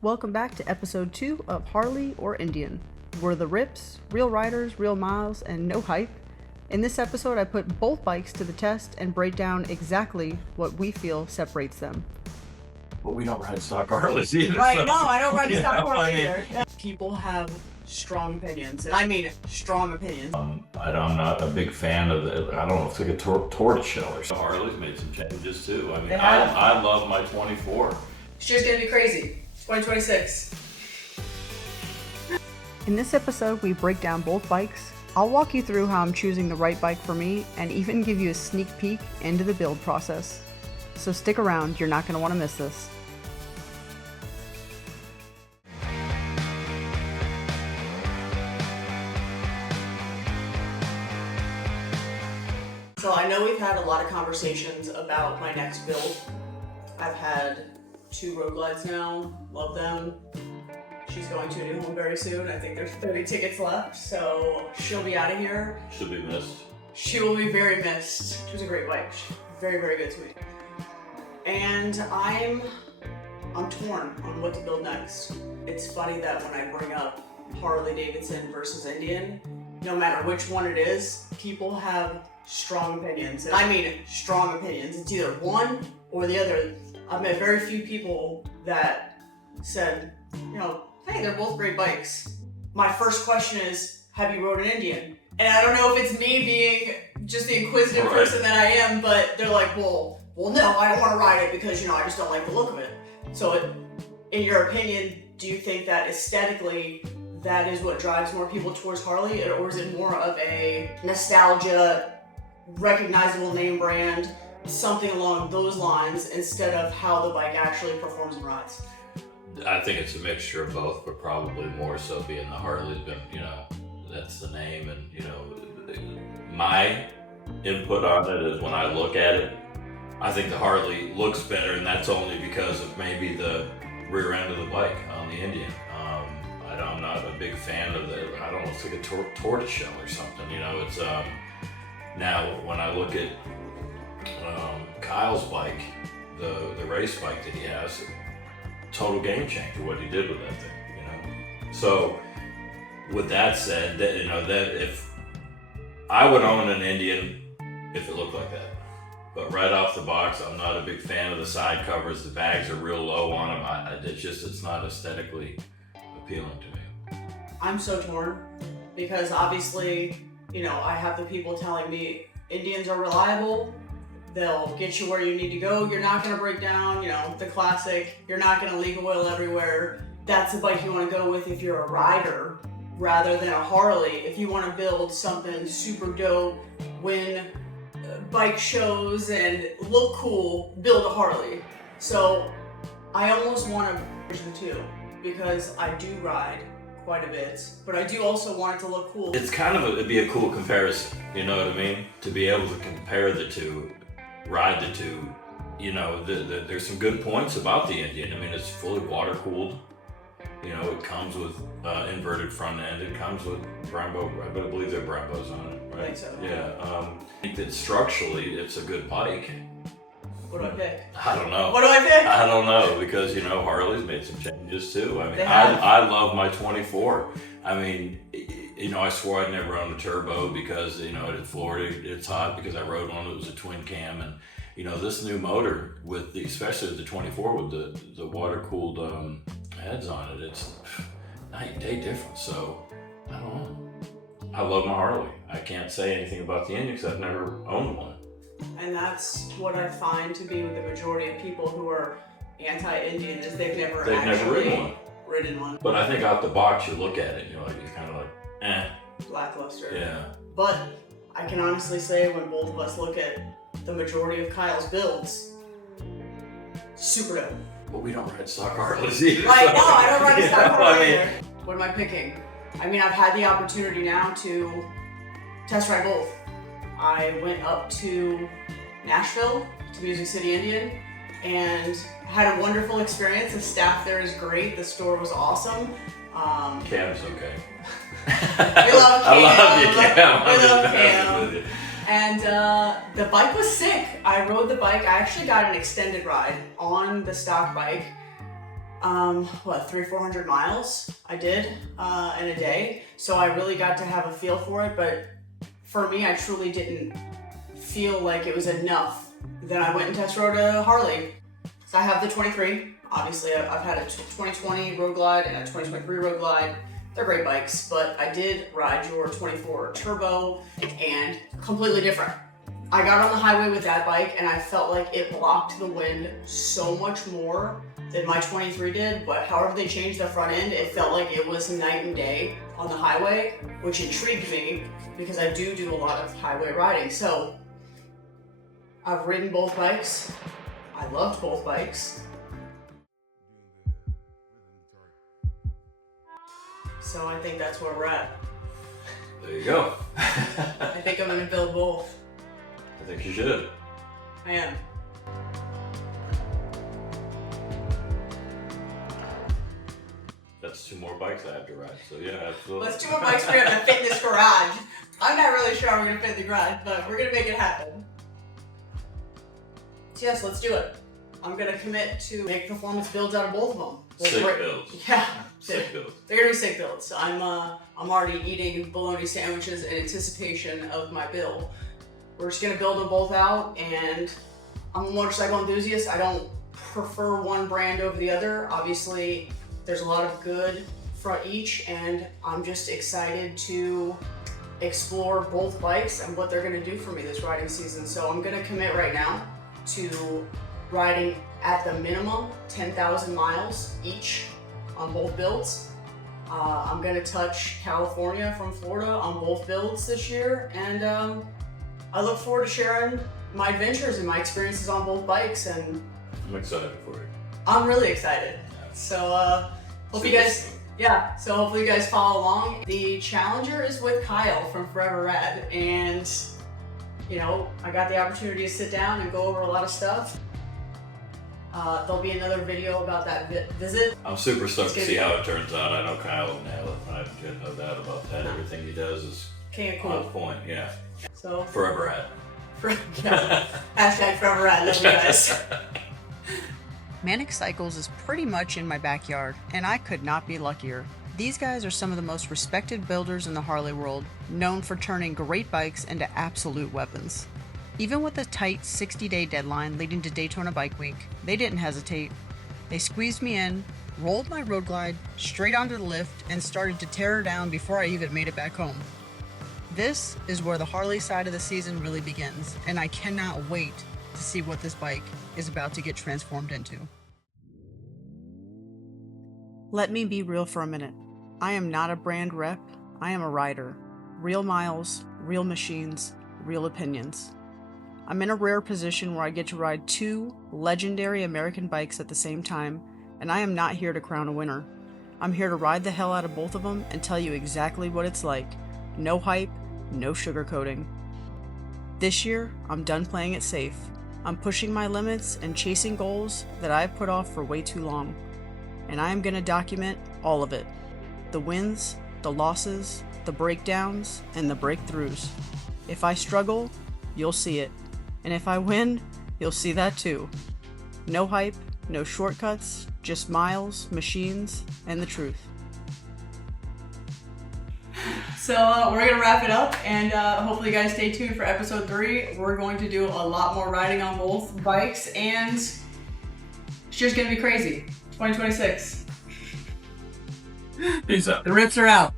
Welcome back to episode 2 of Harley or Indian. We're the rips, real riders, real miles, and no hype. In this episode, I put both bikes to the test and break down exactly what we feel separates them. But we don't ride stock Harleys either. Right, so, no, I don't ride stock Harley I either. People have strong opinions. I mean, strong opinions. I'm not a big fan of the, I don't know, it's like a tortoise shell or something. Harley's made some changes too. I mean, I love my 24. It's just gonna be crazy. 2026. In this episode, we break down both bikes. I'll walk you through how I'm choosing the right bike for me and even give you a sneak peek into the build process. So stick around, you're not going to want to miss this. So I know we've had a lot of conversations about my next build. I've had 2 Road Glides now, love them. She's going to a new home very soon. I think there's 30 tickets left, so she'll be out of here. Should be missed. She will be very missed. She was a great bike. She's very, very good to me. And I'm torn on what to build next. It's funny that when I bring up Harley-Davidson versus Indian, no matter which one it is, people have strong opinions. And I mean strong opinions. It's either one or the other. I've met very few people that said, hey, they're both great bikes. My first question is, have you rode an Indian? And I don't know if it's me being just the inquisitive person that I am, but they're like, well, no, I don't want to ride it because, I just don't like the look of it. So in your opinion, do you think that aesthetically that is what drives more people towards Harley, or is it more of a nostalgia, recognizable name brand, something along those lines instead of how the bike actually performs and rides? I think it's a mixture of both, but probably more so being the Harley's been, that's the name. And, my input on it is when I look at it, I think the Harley looks better, and that's only because of maybe the rear end of the bike on the Indian. I'm not a big fan of I don't know, it's like a tortoise shell or something, it's, now when I look at Kyle's bike, the race bike that he has, total game changer what he did with that thing, So with that said, that if I would own an Indian if it looked like that. But right off the box, I'm not a big fan of the side covers. The bags are real low on them. It's not aesthetically appealing to me. I'm so torn because obviously, I have the people telling me Indians are reliable. They'll get you where you need to go. You're not going to break down, the classic. You're not going to leak oil everywhere. That's the bike you want to go with if you're a rider rather than a Harley. If you want to build something super dope, win bike shows and look cool, build a Harley. So I almost want to bridge the two because I do ride quite a bit, but I do also want it to look cool. It's it'd be a cool comparison, you know what I mean? To be able to compare the two, ride the two, there's some good points about the Indian. I mean, it's fully water cooled. It comes with inverted front end. It comes with Brembo. I believe there are Brembos on it, right? I think so. Yeah. I think that structurally, it's a good bike. What do I pick? I don't know. What do I pick? I don't know because Harley's made some changes too. I mean, have. I love my 24. I mean, I swore I'd never own a turbo because in Florida it's hot because I rode one that was a twin cam, and this new motor with especially the 24 with the water cooled heads on it, it's night and day difference. So I don't know. I love my Harley. I can't say anything about the Indian because I've never owned one. And that's what I find to be with the majority of people who are anti-Indian is they've never ridden one. But I think out the box you look at it and you're kind of like, eh. Lackluster. Yeah. But I can honestly say when both of us look at the majority of Kyle's builds, super dope. But we don't ride stock Harleys either. Right, no, I don't ride stock Harley either. What am I picking? I mean, I've had the opportunity now to test ride both. I went up to Nashville to Music City Indian and had a wonderful experience. The staff there is great. The store was awesome. Cam's okay. We love Cam. I love you, Cam. We love Cam. And the bike was sick. I rode the bike. I actually got an extended ride on the stock bike. 300-400 miles I did in a day. So I really got to have a feel for it, but for me, I truly didn't feel like it was enough. Then I went and test rode a Harley. So I have the 23. Obviously, I've had a 2020 Road Glide and a 2023 Road Glide. They're great bikes, but I did ride your 24 Turbo and completely different. I got on the highway with that bike and I felt like it blocked the wind so much more than my 23 did, but however they changed the front end, it felt like it was night and day on the highway, which intrigued me because I do a lot of highway riding. So I've ridden both bikes. I loved both bikes. So I think that's where we're at. There you go. I think I'm gonna build both. I think you should. I am. That's 2 more bikes I have to ride, so yeah, absolutely. Let's 2 more bikes we're gonna fit in this garage. I'm not really sure how we're gonna fit in the garage, but we're gonna make it happen. So yes, let's do it. I'm gonna commit to make performance builds out of both of them. Sick builds. Yeah. Sick builds. They're gonna be sick builds. I'm already eating bologna sandwiches in anticipation of my build. We're just gonna build them both out, and I'm a motorcycle enthusiast. I don't prefer one brand over the other. Obviously, there's a lot of good for each, and I'm just excited to explore both bikes and what they're gonna do for me this riding season. So I'm gonna commit right now to riding at the minimum 10,000 miles each on both builds. I'm gonna touch California from Florida on both builds this year, and I look forward to sharing my adventures and my experiences on both bikes, and I'm excited for you. I'm really excited. So hope you guys, so hopefully you guys follow along. The Challenger is with Kyle from Forever Rad, and you know, I got the opportunity to sit down and go over a lot of stuff. There'll be another video about that visit. I'm super stoked to see how it turns out. I know Kyle will nail it. I have no doubt about that. Everything he does is on point. Yeah. So Forever Rad. Hashtag Forever Rad. Love you guys. Manic Cycles is pretty much in my backyard, and I could not be luckier. These guys are some of the most respected builders in the Harley world, known for turning great bikes into absolute weapons. Even with a tight 60-day deadline leading to Daytona Bike Week, they didn't hesitate. They squeezed me in, rolled my Road Glide straight onto the lift, and started to tear her down before I even made it back home. This is where the Harley side of the season really begins, and I cannot wait to see what this bike is about to get transformed into. Let me be real for a minute. I am not a brand rep, I am a rider. Real miles, real machines, real opinions. I'm in a rare position where I get to ride 2 legendary American bikes at the same time, and I am not here to crown a winner. I'm here to ride the hell out of both of them and tell you exactly what it's like. No hype, no sugarcoating. This year, I'm done playing it safe. I'm pushing my limits and chasing goals that I've put off for way too long. And I am going to document all of it. The wins, the losses, the breakdowns, and the breakthroughs. If I struggle, you'll see it. And if I win, you'll see that too. No hype, no shortcuts, just miles, machines, and the truth. So we're gonna wrap it up, and hopefully you guys stay tuned for episode 3. We're going to do a lot more riding on both bikes, and it's just gonna be crazy. 2026. Peace out. The rips are out.